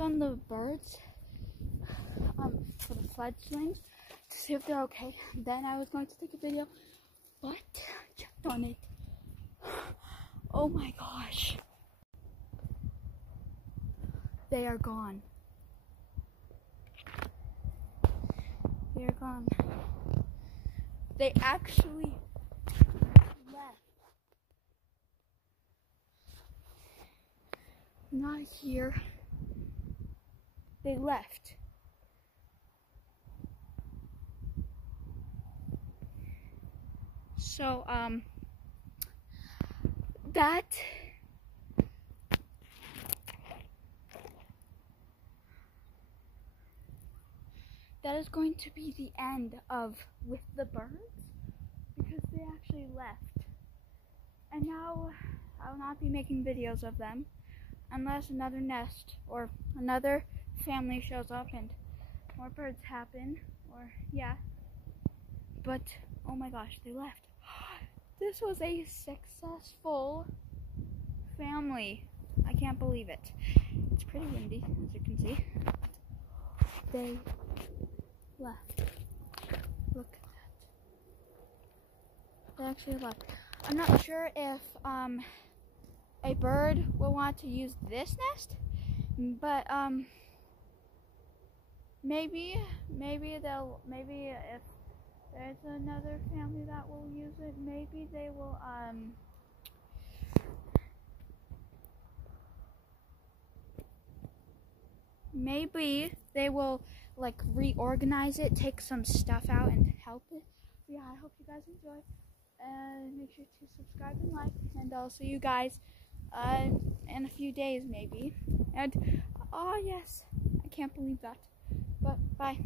checked on the birds for the fledglings to see if they're okay. Then I was going to take a video, but I checked on it. Oh my gosh. They are gone. They are gone. They actually left. Not here. They left. So, that is going to be the end of with the birds, because they actually left. And now I will not be making videos of them unless another nest or another family shows up and more birds happen, or yeah. But oh my gosh, they left. This was a successful family. I can't believe it. It's pretty windy, as you can see. They left. Look at that. They actually left. I'm not sure if a bird will want to use this nest, but maybe if there's another family that will use it, maybe they will like reorganize it, take some stuff out and help it. Yeah, I hope you guys enjoy, and make sure to subscribe and like, and I'll see you guys in a few days maybe. And oh yes, I can't believe that, but bye.